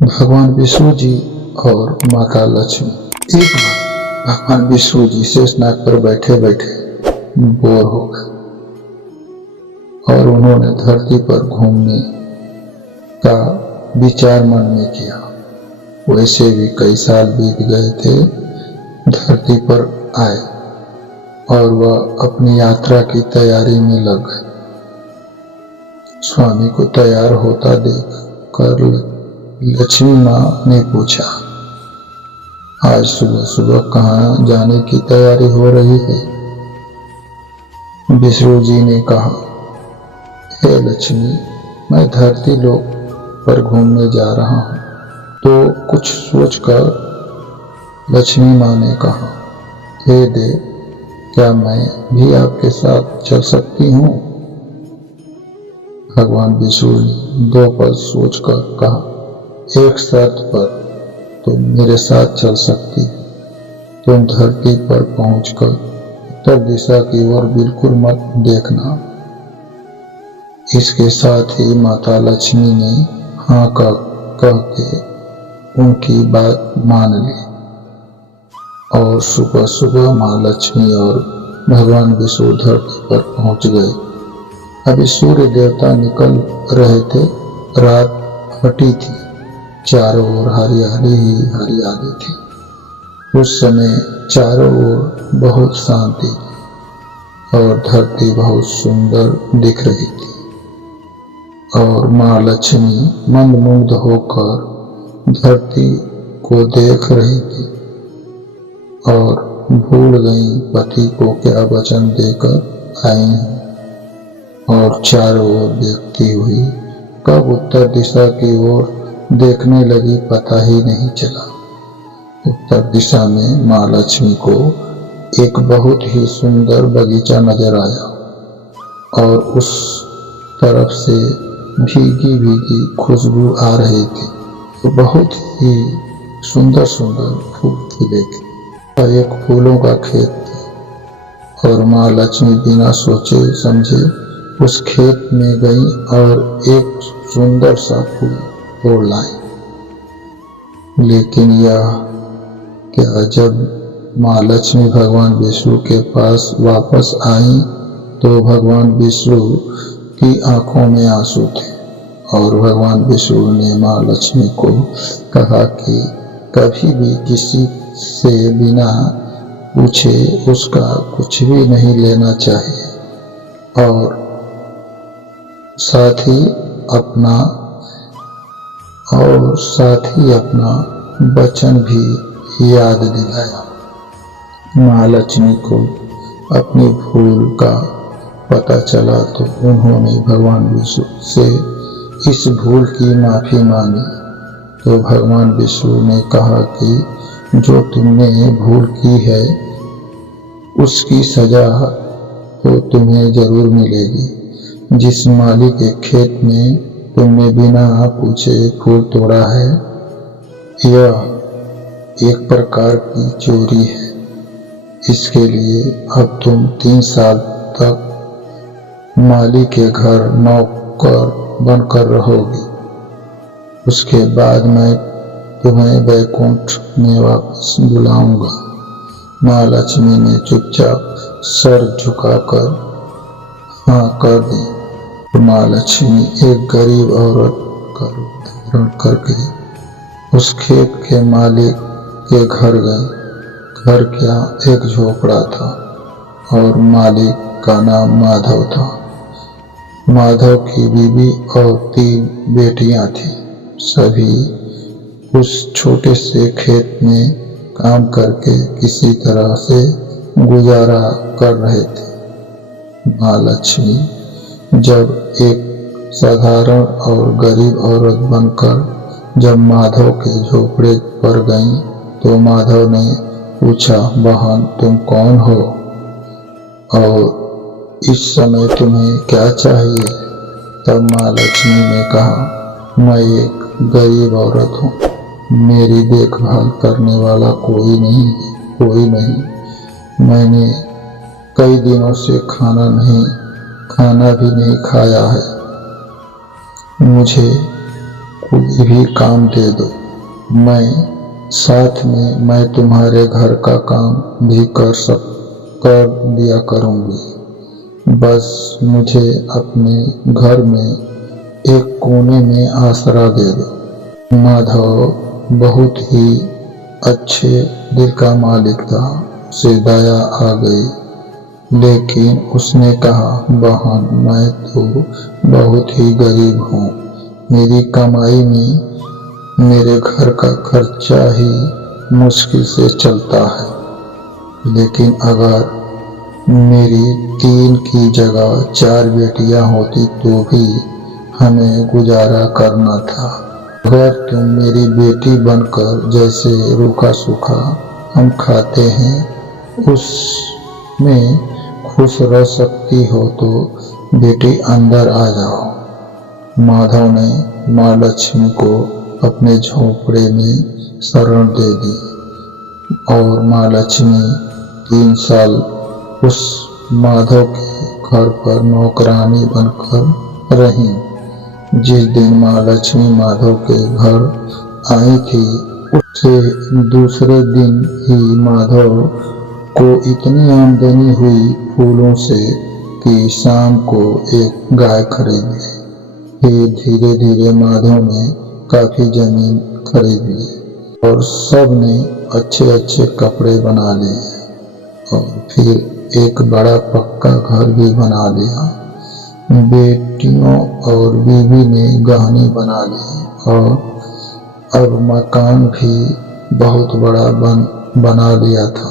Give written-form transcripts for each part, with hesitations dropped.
भगवान विष्णु जी और माता लक्ष्मी। एक बार भगवान विष्णु जी शेषनाग पर बैठे बैठे बोर हो गए और उन्होंने धरती पर घूमने का विचार मन में किया। वैसे भी कई साल बीत गए थे, धरती पर आए और वह अपनी यात्रा की तैयारी में लग गए। स्वामी को तैयार होता देख कर लक्ष्मी माँ ने पूछा, आज सुबह सुबह कहाँ जाने की तैयारी हो रही है? विष्णु जी ने कहा, हे लक्ष्मी, मैं धरती लोक पर घूमने जा रहा हूँ। तो कुछ सोचकर लक्ष्मी माँ ने कहा, हे देव, क्या मैं भी आपके साथ चल सकती हूँ? भगवान विष्णु ने 2 पल सोचकर कहा, एक शर्त पर तुम मेरे साथ चल सकती। तुम धरती पर पहुंचकर उत्तर दिशा की ओर बिल्कुल मत देखना। इसके साथ ही माता लक्ष्मी ने हाँ कह के उनकी बात मान ली और सुबह सुबह माँ लक्ष्मी और भगवान विष्णु धरती पर पहुंच गए। अभी सूर्य देवता निकल रहे थे, रात हटी थी, चारों ओर हरियाली ही हरियाली थी। उस समय चारों ओर बहुत शांति थी और धरती बहुत सुंदर दिख रही थी और माँ लक्ष्मी मंदमुग्ध होकर धरती को देख रही थी और भूल गई पति को क्या वचन देकर आई हैं और चारों ओर देखती हुई कब उत्तर दिशा की ओर देखने लगी पता ही नहीं चला। उत्तर दिशा में माँ लक्ष्मी को एक बहुत ही सुंदर बगीचा नजर आया और उस तरफ से भीगी भीगी खुशबू आ रही थी। तो बहुत ही सुंदर सुंदर फूल खिले थे। एक फूलों का खेत था और माँ लक्ष्मी बिना सोचे समझे उस खेत में गई और एक सुंदर सा फूल तोड़ लाई। लेकिन यह क्या, जब माँ लक्ष्मी भगवान विष्णु के पास वापस आई तो भगवान विष्णु की आंखों में आंसू थे और भगवान विष्णु ने माँ लक्ष्मी को कहा कि कभी भी किसी से बिना पूछे उसका कुछ भी नहीं लेना चाहिए और साथ ही अपना वचन भी याद दिलाया। माँ लक्ष्मी को अपनी भूल का पता चला तो उन्होंने भगवान विष्णु से इस भूल की माफी मांगी। तो भगवान विष्णु ने कहा कि जो तुमने भूल की है उसकी सजा तो तुम्हें जरूर मिलेगी। जिस माली के खेत में तुमने बिना पूछे फूल तोड़ा है, यह एक प्रकार की चोरी है। इसके लिए अब तुम 3 साल तक माली के घर नौकर बनकर रहोगी। उसके बाद मैं तुम्हें वैकुंठ में वापस बुलाऊंगा। माँ लक्ष्मी ने चुपचाप सर झुकाकर हाँ कर दी। माँ लक्ष्मी एक गरीब औरत का रूप धारण करके उस खेत के मालिक के घर गए। घर क्या, एक झोपड़ा था और मालिक का नाम माधव था। माधव की बीवी और 3 बेटियां थीं। सभी उस छोटे से खेत में काम करके किसी तरह से गुजारा कर रहे थे। माँ लक्ष्मी जब एक साधारण और गरीब औरत बनकर जब माधव के झोपड़े पर गईं तो माधव ने पूछा, बहन तुम कौन हो और इस समय तुम्हें क्या चाहिए? तब माँ लक्ष्मी ने कहा, मैं एक गरीब औरत हूँ, मेरी देखभाल करने वाला कोई नहीं। मैंने कई दिनों से खाना भी नहीं खाया है। मुझे कोई भी काम दे दो, साथ में मैं तुम्हारे घर का काम भी कर दिया करूँगी। बस मुझे अपने घर में एक कोने में आसरा दे दो। माधव बहुत ही अच्छे दिल का मालिक था। उसे दया आ गई, लेकिन उसने कहा, बहन, मैं तो बहुत ही गरीब हूँ। मेरी कमाई में मेरे घर का खर्चा ही मुश्किल से चलता है। लेकिन अगर मेरी 3 की जगह 4 बेटियां होती तो भी हमें गुजारा करना था। अगर तुम मेरी बेटी बनकर जैसे रूखा सूखा हम खाते हैं उसमें खुश रह सकती हो तो बेटी अंदर आ जाओ। माधव ने माँ लक्ष्मी को अपने झोपड़े में शरण दे दी और माँ लक्ष्मी 3 साल उस माधव के घर पर नौकरानी बनकर रहीं। जिस दिन माँ लक्ष्मी माधव के घर आई थी, उससे दूसरे दिन ही माधव को इतनी आमदनी हुई फूलों से कि शाम को एक गाय खरीद ली। फिर धीरे धीरे माधव ने काफी जमीन खरीद ली और सब ने अच्छे अच्छे कपड़े बना लिए और फिर एक बड़ा पक्का घर भी बना लिया। बेटियों और बीवी ने गहने बना लिए और अब मकान भी बहुत बड़ा बना लिया था।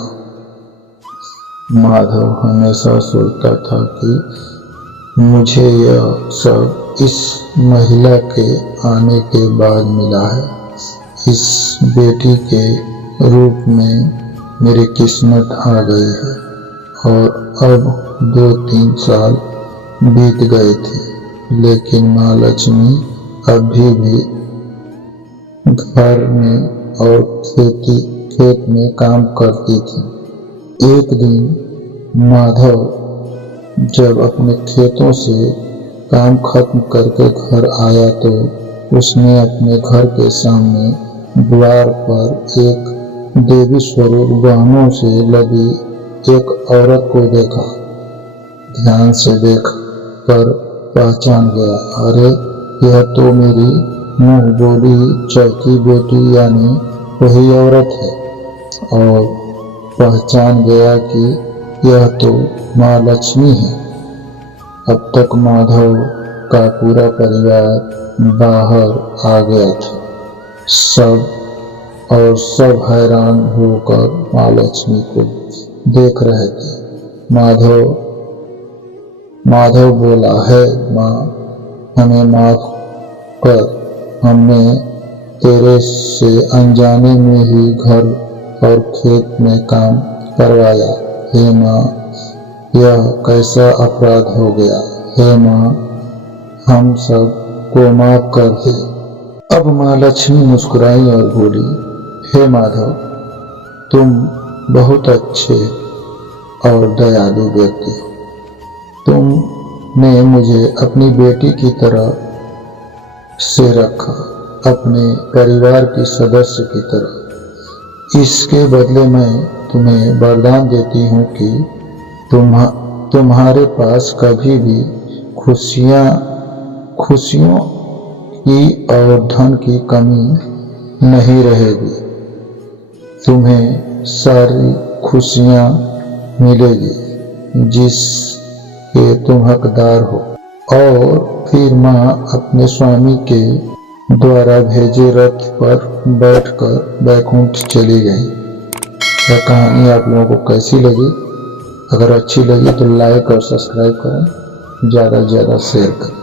माधव हमेशा सोचता था कि मुझे यह सब इस महिला के आने के बाद मिला है। इस बेटी के रूप में मेरी किस्मत आ गई है। और अब 2-3 साल बीत गए थे, लेकिन माँ लक्ष्मी अभी भी घर में और खेत में काम करती थी। एक दिन माधव जब अपने खेतों से काम खत्म करके घर आया तो उसने अपने घर के सामने द्वार पर एक देवी स्वरूप गहनों से लगी एक औरत को देखा। ध्यान से देख कर पहचान गया, अरे यह तो मेरी मुंह बोली चौथी बेटी यानी वही औरत है। और पहचान गया कि यह तो माँ लक्ष्मी है। अब तक माधव का पूरा परिवार बाहर आ गया था। सब हैरान होकर माँ लक्ष्मी को देख रहे थे। माधव बोला, है माँ, हमें माफ कर, हमने तेरे से अनजाने में ही घर और खेत में काम करवाया। हे माँ, यह कैसा अपराध हो गया। हे माँ, हम सब को माफ कर दे। अब माँ लक्ष्मी मुस्कुराई और बोली, हे माधव, तुम बहुत अच्छे और दयालु व्यक्ति हो। तुमने मुझे अपनी बेटी की तरह से रखा, अपने परिवार की सदस्य की तरह। इसके बदले मैं तुम्हें वरदान देती हूँ कि तुम्हारे पास कभी भी खुशियों की और धन की कमी नहीं रहेगी। तुम्हें सारी खुशियाँ मिलेगी जिसके तुम हकदार हो। और फिर माँ अपने स्वामी के द्वारा भेजे रथ पर बैठकर बैकुंठ चली गई। यह कहानी आप लोगों को कैसी लगी? अगर अच्छी लगी तो लाइक और सब्सक्राइब करें, ज़्यादा से ज़्यादा शेयर करें।